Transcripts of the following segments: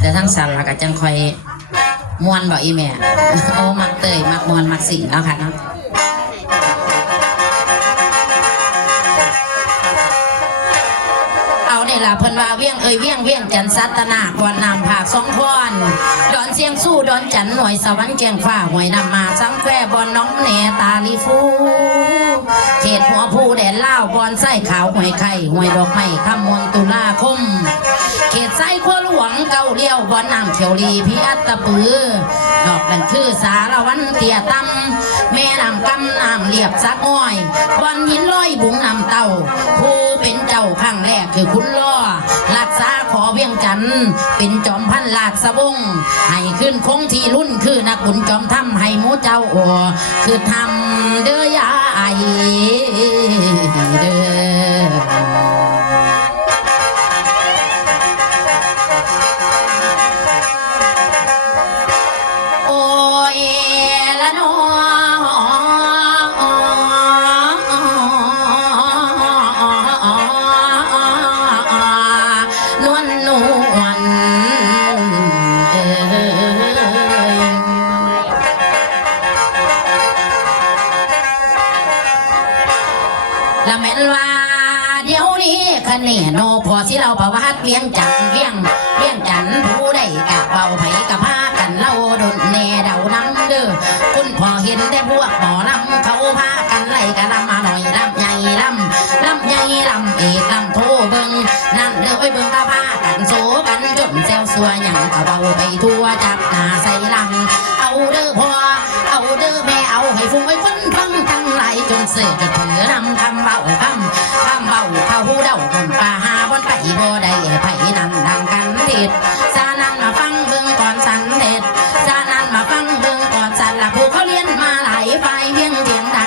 แต่ทั้งสันละก็จังคอยมวนบอกอีแม่โอ้มักเตยมักมวนมักสิ่งแล้วค่ะเนาะเอาเนี่ยล่ะเพิ่นว่าเวียงเวียงจันทร์สัตนาควรนำผากสองพรดอนเสียงสู้ดอนจันหน่วยสวรรค์แกงฟ้าหวยนำมาซ้ำแควบอนน้องแหน่ตาลีฟูเขตหัวผู้แดนเล่าบอนไส้ขาวหวยไข่หวยดอกไม้ขมวลตุลาคมเขตไส้ขั้วหลวงเก้าเลี้ยวบอนน้ำเขียวลีพี่อัตตะปือดอกนั่นคือสารวันเตี่ยตำแม่น้ำกำน้ำเรียบซักอ้อยบอนหินลอยบุงน้ำเต่าผู้เป็นเจ้าข้างแรกคือคุณล่อรักษาขอเวียงจันทร์เป็นจอมพันลาดสะบงให้ขึ้นคงที่รุ่นคือนักบุญจอมทำให้หมูเจ้าโอคือทำเด้อยาไอเด้อโอ้ยละน้อนวลนวลละแม่นว่าเดี๋ยวนี้คะแนนโนพอสิเราประวัติเวียงจันทร์เวียงจันทร์ผู้ใดกะเบาไผกะพากันเล่าดนแน่เดาน้ำเด้อคุณพอเห็นแต่พวกหมอลำเขาพากันไล่กะลำมาหน่อยลำใหญ่ลำใหญ่ลำเอกลำโทเบิงนั่นเด้อไปเบิงกะพากันโซกันจนแซวสัวหยังกะเบาไปทั่วจับหน้าใส่ลำเอาเด้อพอเอาเด้อแม่เอาให้ฟุ้งไว้คนฟังทั้งหลายจนเสือจนเถือนำคำเบาคำเบาเขาหูเดาคนป่าหาบนไปบ่ได้ไผนั่นดังกันเด็ดซานั้นมาฟังเบิ่งก่อนสันเด็ดซานั้นมาฟังเบิ่งก่อนสันละผู้เขาเรียนมาหลายฝ่ายเวียงเถียงใด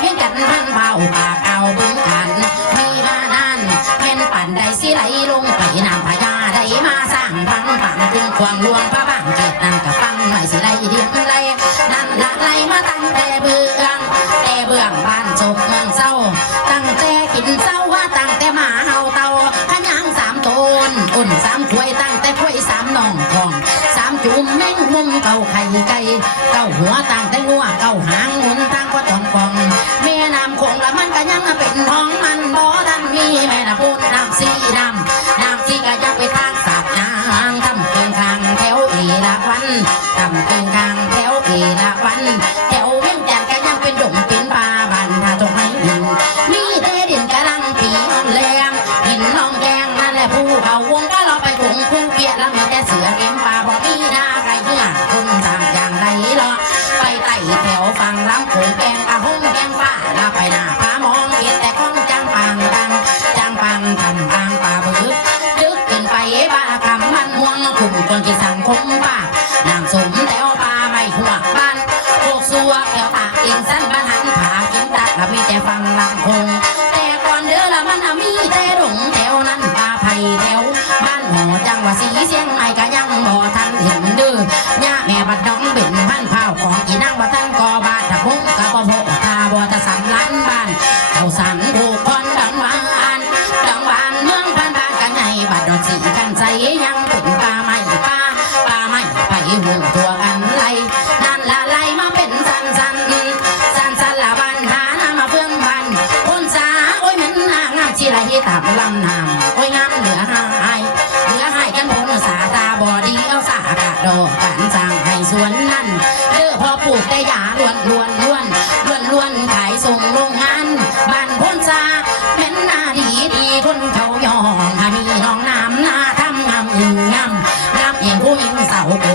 เวียงกันพันเบาปากเอาเบิ่งกันมีบ้านนั้นเป็นปั่นใดสิไหลลงไปน้ำพญาใดมาสร้างพังถึงควงลวงพระบางเกตนั่นกับฟังไม่สิไหลเดียงไหลนั่นละไหลมาตั้งแต่เบื้องบ้านจบเมืองเศร้าตั้งแต่กินเศร้าว่าตั้งแต่หมาเห่าเต่าขยังสามตนอุ่นสามถ้วยตั้งแต่ถ้วยสามน่องทองสามจุ่มแมงมุมเก่าไข่ไก่เก่าหัวตั้งแต่งัวเก่าหางหมุนตั้งกว่าตอนกองแม่น้ำคงละมันก็ยังเป็นท้องมันบ่ดันมีแม่น้ำปูนน้ำสีน้ำสีก็ยังไปทางสาดน้ำทำเกินทางแถวเอราวัณทำเกินทางแถวเอราวัณแถวเวียงจันทร์ก็ยังเป็นดงเป็นป่าบันถ้าจงให้ดินมีแต่ดินกระลังผีอ่อนแรงหินน้องแดงนั่นแหละผู้เขาวงก็เราไปถงคู่เปียแล้วมีแต่เสือเก็มป่าพอมีหน้าใครเพื่อคนต่างอย่างไรหรอไปไต่แถวฟังลำโขงแกงกะห้องแกงป่าลาไปหน้าพามองเห็นแต่ของจังปังทำกลางป่าบึกดึกขึ้นไปบ้าคำมันห่วงขุ่มคนที่สังคมป่านางสมแถวป่าไม่หัวบ้านพวกสัวแถวตาอิงสั้นบ้านหันผากินตาละมีแต่ฟังลำโขงแต่ก่อนเด้อละมันมีแต่หลงแถวนั้นป่าไผ่แถวบ้านหอจังหวัดสีเสียงใหม่ก็ยังบ่ทันเห็นเด้อย่าแม่บัดน้องเป็นพันเผาของอีนางบ่ทันกอบาดถ้าพุ่งกะบ่พกตาบ่ตะสำลันบ้านเขาสันผูกคอนดังวานเมืองพันบานกันใหญ่บัดดอนสีกันใจยังเป็นป่าไม้ไปห่วงตัวกันไล่นั่นละไล่มาเป็นสันละบ้านหานามาเพื่อนบ้านคนสาโอ้ยมันงามชีไรตามลำน้ำโอ้ยงามเหลือหายกันพ้นสาตาบอดีเอาสากะดอกกันสร้างให้สวนนั่นเด้อพอปลูกได้ยาล้วนขายส่งโรงงานบ้านพ้นสาเป็นหน้าดีคนเขายองหามีน้องน้ำหน้าทำงามเอียงผู้หญิงสาวโก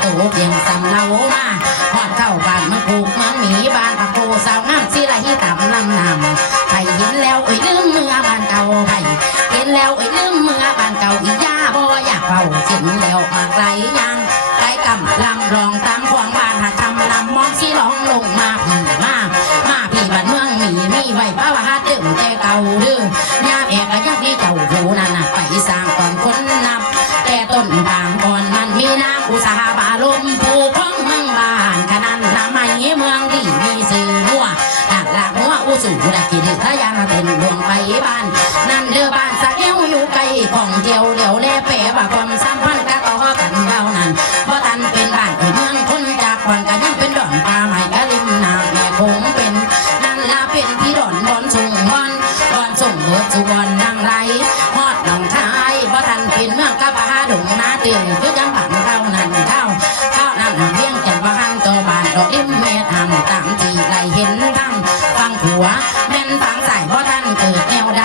โตเพียงสำเนามาหอดเข้าบ้านมันปลูกมันหมีบ้านกับโกสาวงามสิไรตามลำน้ำใครเห็นแล้วลืมเมื่อบ้านเก่าใครเห็นแล้วลืมเมื่อบ้านเก่าอีย่าบ่อยากเฝ้าเห็นแล้วมากไรยังไกลกำลำรองตามขวางบ้านหาคำลำมองสิร้องลงมาพี่บ้านเมืองมีไว้ป้าว่าเดิมแต่เก่าเด้อย่าแอกก็ยังพี่เจ้าหูนั่นน่ะไปสร้างก่อนคนนับแต่ต้นบางก่อนมันมีนางอุตสาหบาลมผู้ของเมืองบ้านขนาดทำไมเมืองดีมีสื่อหัวหักหลักหัวอุสู่ได้กินทะยานเต้นดวงไปบ้านนั่นเด้อบ้านสักเอวอยู่ ไกลของเดียวเดี๋ยวเล่เป๋ว่าความสัมพันธ์ก็ต่อกันเท่านั้นเพราะท่านเป็นบ้านเมืองคนจากก่อนก็ยังเป็นดอนปลาใหม่กะริมน้ำแม่คงเป็นนั่นละเป็นที่ดอนบอนส่งบอนส่งเบิดสุวรรณนางไรฮอดหนองคายเพราะท่านเป็นเมืองกะปาดงนาเตือนคือจังหวัดเท่านั้นเท่านั้นเพียงจันว่าหันตัวบ้านดอกริมเมฆหันตามที่ไรเห็นทั้งฟังผัวแม่นฟังสายเพราะท่านเกิดแนวใด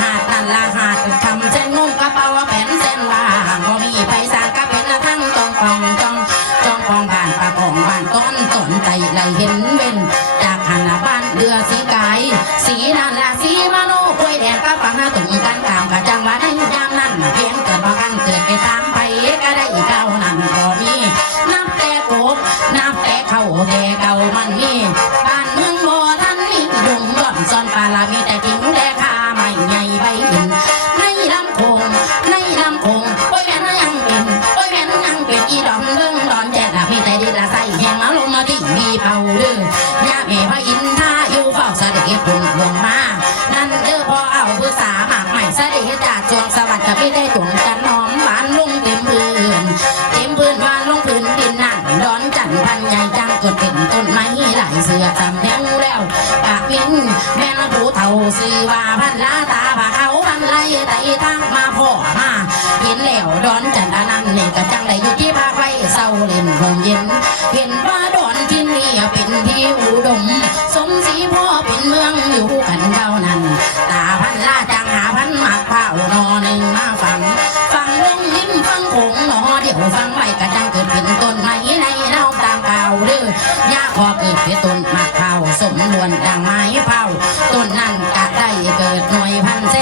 หาดนั่นละหาดคำเส้นงงกระเป๋าแผ่นเส้นว่าบ่มีไปสร้างก็เป็นทั้งจองฟองบ้านปากของบ้านต้นไตไรเห็นเว้นจากหันบ้านเรือสีกายสีนั่นละสีมโนกล้วยแดงก็ฟังตุ่มกันกามกะจังว่าได้ยามนั้นเพียงเกิดบ่กันเกิดไปตามไปก็ได้เก่านั่นบ่มีนับแต่โกบนับแต่เข้าแต่เก่ามันมีบ้านเมืองบ่ท่านมีดงร่อนซ่อนปลาลามีแต่กิ่งแต่ขาไม่ใหญ่ใบหินในลำโขงโอ้ยแม่นยังเป็นอีดอมเรื่องดอนแจกละมีแต่ดินละใส่แห้งมาลงมาที่มีเป่าเด้อย่าแม่พระอินท่าอยู่เฝ้าเสด็จปุ่นลงมานั่นเด้อพอเอาภาษาหมากใหม่เสด็จจากจวงสวัสดิ์กับพี่ได้จวงกันหอมหวานลงเต็มพื้นวานลงพื้นดินนั่นดอนจันพันใหญ่จังกดเป็นต้นไม้หลายเสือจำแนวแล้วปากมินแม่นผู้เฒ่าซื้อว่าพันลาตาผาเขาพันไล่ไต่ทางมาพ่อมาเห็นแล้วดอนจันอนันต์นี่ก็จังได้อยู่ที่ภาคไฟเศร้าเล่นลมเย็นเห็นว่าดอนที่นี่เป็นที่อุดมสมศรีพ่อเป็นเมืองอยู่กันเท่านั้นตาพันลาจังหาพันหมักเผานอหนึ่งมาฟังลงลิ้มฟังโขงหนอเดี๋ยวฟังไว้กระจังเกิดเป็นต้นไม้ในเน่าตามเก่าเด้อย่าพอเกิดเป็นต้นหมักเผาสมดวนดังไม้เผาต้นนั้นกะได้เกิดหน่วยพันแซ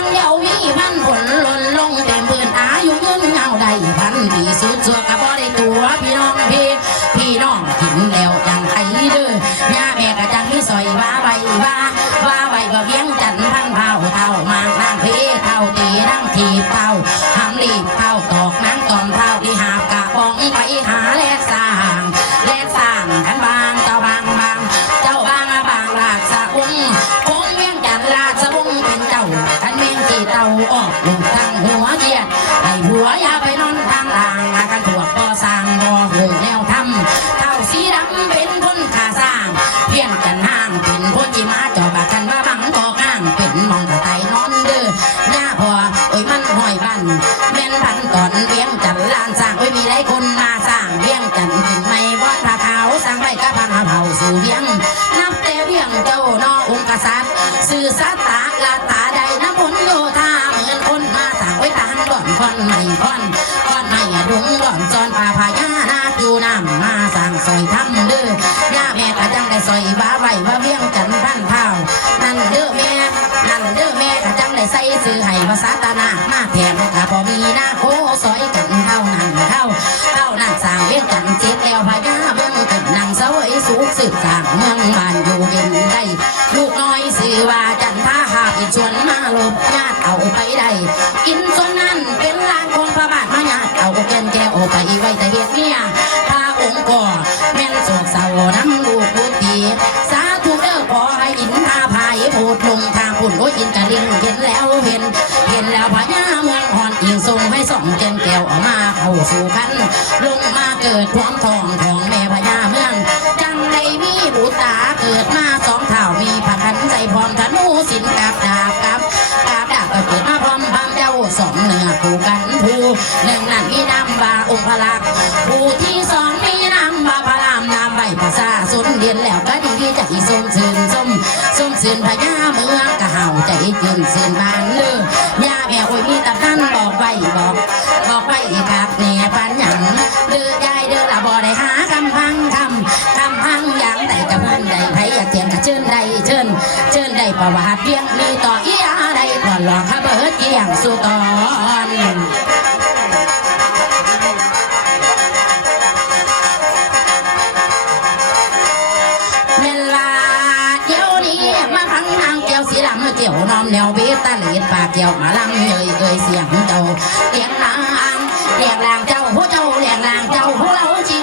งเดียวมีพันผลหล่นลงเต็มพื้นอายุยืนเงาได้พันปีสุดสัวกะบ่ได้ตัวพี่น้องกินแล้วจังไทยเด้อย่าแม่กะจังมีซอยว่าไว้ว่าเวียงจันพันเผาเท่ามากนางเพเท่าตีนั่งทีเท่าหำลีบเท่าตอกนั่งตอมเท่าที่หาบกะบองไปหาแลกสร้างกันบางเจ้าบางลาดสะอุ้งคงเวียงจันลาดสะอุ้งเป็นเจ้ากันเมียงจีเต่าออกลูกทางหัวเกียดให้ผัวอย่าไปนอนทางล่างกันถั่วก็สร้างบ่หูแนวทำเท่าสีดำเป็นคนขาสร้างเพียงจันห้างเป็นคนจีมาจอบกันว่าบังก็ข้างเป็นมองกระไตนอนเด้อย่าพอโอ้ยมันห้อยบันแม่นพันตอนเวียงจันลานสร้างโอ้ยมีได้คนมาสร้างเวียงจันขึ้นไม่ว่าพระขาวสร้างไว้กับพังเผาสู่เวียงนับแต่เวียงเจ้านอองค์กษัตริย์สื่อสัตตาลาตาใดน้ำพลโยธาเหมือนคนมาสร้างไว้ทางก่อนคอนไม่ดุงก่อนจอนป่าพญานาคอยู่น้ำมาสร้างซอยทำเด้อย่าแม่กะจังได้ซอยบ้าไว้ว่าเวียงจันพันเผานั่นเด้อแม่กะจังได้ใส่ซื้อให้ภาษาตานามาแถมกะพอมีหน้าโคซอยกันเท่านั้นสร้างเวียงจันเจ็ดแล้วพญาเมืองเป็นนางเสวยสุขสืบสร้างเมืองบ้านอยู่เย็นได้ลูกน้อยสื่อว่าจันท่าหาอินชวนมาลบญาติเอาไปได้อินชวนนั้นเป็นลานของพระบาทมาญาติเอาแกนแก้วไปไว้แต่เฮ็ดเมียพระองค์ก่อแม่นโศกเศร้าน้ำลูกบุตรีสาธุเด้อขอให้อินท่าพายพูดลงทางปุ่นโอ้ยอินกระดิ่งเห็นแล้วพญาเมืองอ่อนอิงทรงให้ส่องแกนแก้วออกมาเข้าสู่กันลงมาเกิดความทองของแม่พญาเมืองจังได้มีบุตรเกิดมาสองเท่ามีผักขันใจพร้อมธนูสินกับดาบก็เกิดมาพร้อมบางเจ้าสองเนื้อคู่กันผู้หนึ่งนั้นมีนามว่าองค์พระลักษณ์ผู้ที่สองมีนามว่าพระรามนามใบภาษาสุนเดียนแล้วก็ดีใจส้มซื่นพญาเมืองกะเห่าใจจืนซื่นบานเลือย่าแม่โอ้ยมีตะท่านบอกไว้กับแม่ปันหยังเดือยายเดือละบ่ได้หาคำพังอย่างใดกับเพิ่นใดไผอยากเถียงกะเชิญได้ประวัติเพียงมีต่ออีอาใดตอนหลอกข้าเบิดเกี่ยงสู่ตอนเวลาเดี๋ยวนี้มาพังนางแก้วสีดำเกี่ยวน้อมแนวเวตาลีดปากเกี่ยวมาลังเอ่ยเสียงเจ้าเลี้ยงลางเจ้าผู้เราจริง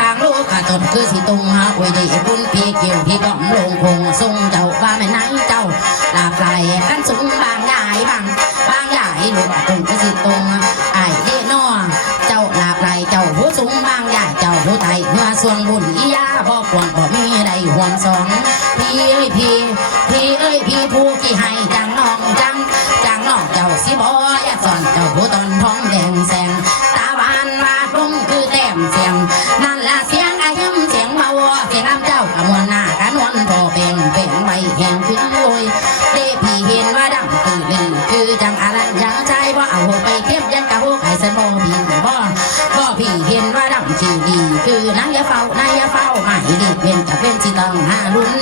บางลูกขาตนคือสีตุงหาอวยดีบุญพี่เกี่ยวพี่ก้อมลงคงทรงเจ้าว่าไม่ไหนเจ้าลาปลายขั้นสูงบางใหญ่บาง สิตรงไอ้เดนอเจ้าหลากหลายเจ้าผู้สูงบางใหญ่เจ้าผู้ไทยเมื่อสวงบุญอียาบ่กวงบ่มีใดห่วงสองพี่เอ้ยพี่ผู้กี่ให้จังน้องจังน้องเจ้าสิบ่อยากสอนเจ้าผู้ตอนท้องแดงแสงตาบานวาดลงคือแต้มเสียงนั่นละเสียงอายิ้มเสียงเบาเสียงน้ำเจ้ากะมวลหน้ากันวนพอเป็นไว้แห่งขึ้นโอยเด้พี่เห็นว่าดำคือลือคือจังอะไรยังใจว่าเอาไปเทียบยังกะหูไข่สมองพี่บ่พี่เห็นว่าดำคือดีคือนายเฝ้าไม่ดีเป็นจะเป็นสิต้องหาลุ้น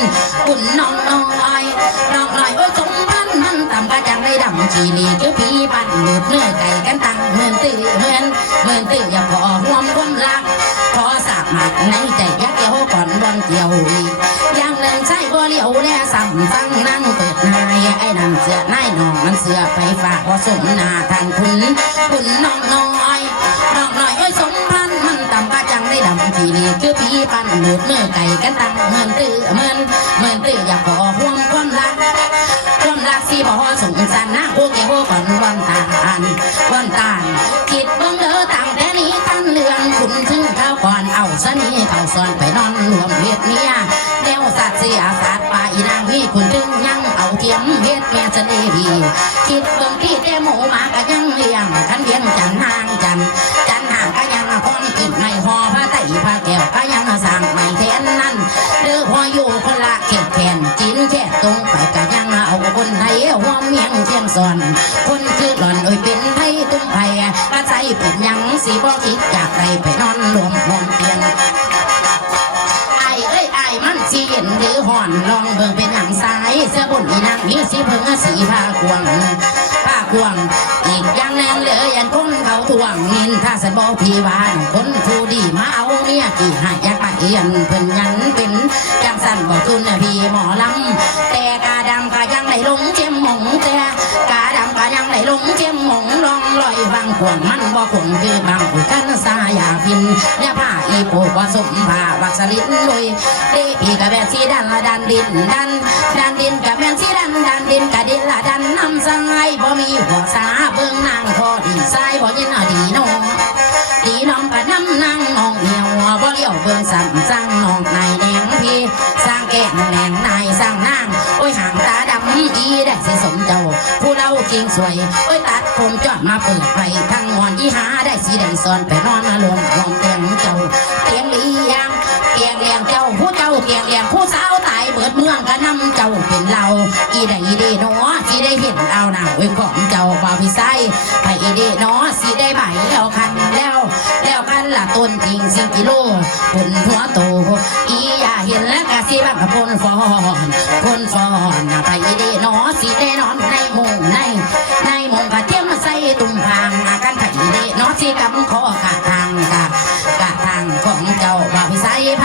อุ่นน้องน้อยโอ้ยสมพันมันต่ำกะจังได้ดำชีลีคือพี่ปั่นหลุดเนื้อไก่กันตั้งเหมือนตื่อย่าขอห่วงความรักขอสากหมักในใจยักเกี่ยวก่อนบอลเกี่ยวอีกอย่างหนึ่งใช่บ่เลี้ยวแน่ซ้ำฟังนั่งเปิดนายไอ้นั่นเสือนายน้องมันเสือไปฝากว่าสมนาทางคุณน้องน้อยโอ้ยสมพันมันต่ำกะจังได้ดำชีลีคือพี่ปั่นหลุดเนื้อไก่กันตั้งเหมือนตื่อย่าขอห่วงความรักสิบ่สงสารนะพวกแกพวกก่อนวันตานคิดเบิ่งเด้อต่างแต่นี้ตั้งเรื่องคุณถึงข้าวก่อนเอาสนีเข้าซ่อนไปนอนรวมเฮ็ดเมียแนวสัตว์เสียสัตว์ป่าอีนางพี่คุณถึงยังเอาเทียมเฮ็ดแม่เสน่ห์พี่คิดเบิ่งที่แต่หมูหมาก็ยังเลี้ยงคันเลี้ยงจันห่างก็ยังพอนขึ้นในหอพระไต่พระแก้วก็ยังสร้างไม่แทนนั้นเด้อพออยู่คนละเข็ดแขนจินแค่ตรงไปก็ยังเอาคนไทยหัวเมียงเทียงสอนคนคือหล่อนโอ้ยเป็นไทยตุ้มไผ่ก็ใจเป็นยังสีบ่คิดจากใครไปนอนรวมเตียงไอ้มันสีเย็นหรือห่อนลองเบิ่งเป็นหนังสายเสื้อบุญอีนางมีสีเพิ่งสีผ้าควงอีกอย่างแน่เลยยันคนเขาทวงนินถ้าสันบอกพี่วานคนผู้ดีมาเอาเมียกี่หายจากไปยันเพิ่นยันเป็นจังสันบอกคุณพี่หมอลำแต่กาดำก็ยังไหลลงเจียมหมงแต่กาดำก็ยังไหลลงเจียมหมงลองลอยบางขวงมันบ่คงคือบางผู้กันสายาพินเนี่ยผ้าอีโปว่าสมผ้าวักสลิดลอยเด็กพี่กับแม่สีดันดินกับแม่สีดันดินกับดินละดันน้ำสายบ่มีหัวสาเบิ่งนางพอดีสายบ่ยินดีน้องกับน้ำนางน้องเหี่ยวบ่เลี้ยวเบิ่งสั่งสร้างน้องนายแดงพี่สร้างแก่งแหนงนายสร้างนางโอ้ยห่างตาดำอีได้สิสมเจ้าผู้เล่าเคียงสวยโอ้ยตัดผมจอดมาเปิดไฟทั้งงอนอีหาได้สีได้ซ้อนไปนอนลงห้องเตียงเจ้าเตียงเลี้ยงเจ้าผู้เจ้าเตียงเลี้ยงผู้สาวตายเบิดเมืองก็นำเจ้าเป็นเราอีได้เนาะสิได้เห็นเอาหน้าไว้ของเจ้าบ่าวพี่ไส้ไปอีเดเนาะสิได้ใบแล้วคันละต้นทิ้ง10 กิโลผลหัวโตอีอย่าเห็นแล้วก็สิบังกับพนฟอนไปอีเดเนาะสิได้นอนในมุงกระเทียมใส่ตุ่มพางกันไปอีเดเนาะสิกำคอกะทางของเจ้าบ่าวพี่ไส้ไป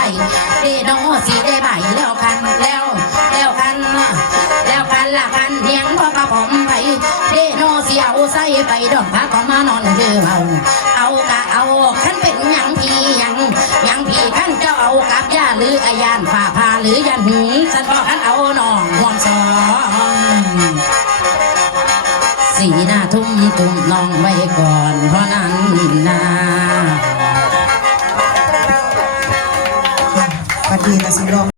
เดเนาะสิได้ใบแล้วคันละคันเพียงพอกระผมไปเดโนเสียวใส่ไปดอกพักก็มานอนคือเอาขันเป็นยังพี่ขันเจ้าเอากับย่าหรืออายานฝ่าพาหรือยันหืฉันบอกขันเอาน้องหอมสองสีหน้าทุ่มน้องไว้ก่อนเพราะนั้นนะปฏิกสิโล